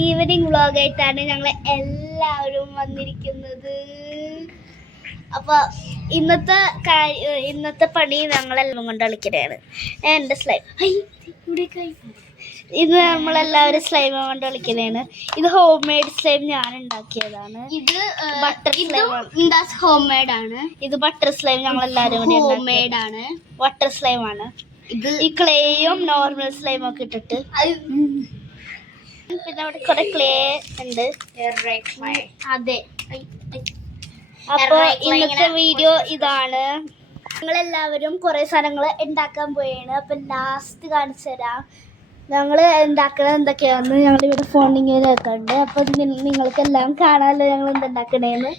Evening വ്ളോഗായിട്ടാണ് ഞങ്ങൾ എല്ലാവരും വന്നിരിക്കുന്നത്. അപ്പോൾ ഇന്നത്തെ പണി ഞങ്ങളെല്ലാം കൊണ്ട് കളിക്കണതാണ്. എൻ്റെ സ്ലൈം ഇത് നമ്മളെല്ലാവരും സ്ലൈം കൊണ്ട് കളിക്കണതാണ്. ഇത് ഹോം മെയ്ഡ് സ്ലൈം ഞാൻ ഉണ്ടാക്കിയതാണ്. ഇത് ബട്ടർ സ്ലൈം ഹോം മെയ്ഡ് ആണ്. ഇത് ബട്ടർ സ്ലൈം ഞങ്ങളെല്ലാവരും കൂടി ഹോം മെയ്ഡ് ആണ്. ബട്ടർ സ്ലൈം ആണ് ഇത്. ഈ ക്ലേയും നോർമൽ സ്ലൈം ഒക്കെ ഇട്ടിട്ട് പിന്നെ അവിടെ കുറെ ക്ലേ ഉണ്ട്. അതെ, അപ്പൊ ഇന്നത്തെ വീഡിയോ ഇതാണ്. ഞങ്ങളെല്ലാവരും കുറെ സാധനങ്ങൾ ഉണ്ടാക്കാൻ പോയാണ്. അപ്പൊ ലാസ്റ്റ് കാണിച്ചു തരാം ഞങ്ങൾ ഉണ്ടാക്കണത് എന്തൊക്കെയാന്ന്. ഞങ്ങളിവിടെ ഫോണിങ് കേൾക്കുന്നുണ്ട്. അപ്പൊ നിങ്ങൾക്കെല്ലാം കാണാമല്ലോ ഞങ്ങൾ എന്തുണ്ടാക്കണേന്ന്.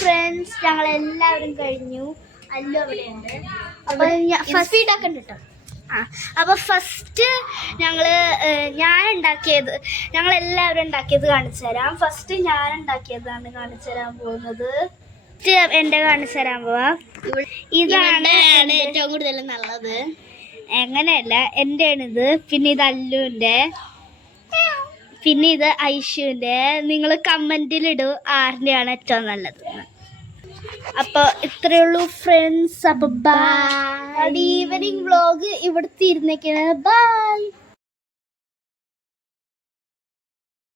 ഫ്രണ്ട്സ്, ഞങ്ങളെല്ലാവരും കഴിഞ്ഞു. അല്ലോ അവിടെയുണ്ട്. അപ്പൊ അപ്പോൾ ഫസ്റ്റ് ഞങ്ങളെല്ലാവരും ഉണ്ടാക്കിയത് കാണിച്ചു തരാം. ഫസ്റ്റ് ഞാൻ ഉണ്ടാക്കിയതാണ് കാണിച്ചു തരാൻ പോകുന്നത്. ഫസ്റ്റ് എന്റെ കാണിച്ചു തരാൻ പോവാ. ഇതാണ് ഏറ്റവും കൂടുതൽ നല്ലത്. എങ്ങനെയല്ല, എൻ്റെ ആണിത്. പിന്നെ ഇത് അല്ലുവിൻ്റെ, പിന്നെ ഇത് ഐഷുവിൻ്റെ. നിങ്ങൾ കമന്റിലിടൂ ആരുടെയാണ് ഏറ്റവും നല്ലത്. അപ്പോൾ ഇത്രയേ ഉള്ളൂ ഫ്രണ്ട്സ്. അപ്പോൾ ബൈ. ഈവനിങ് വ്ളോഗ് ഇവിടുത്തെ ഇരുന്നേക്കാണ്. ബൈ.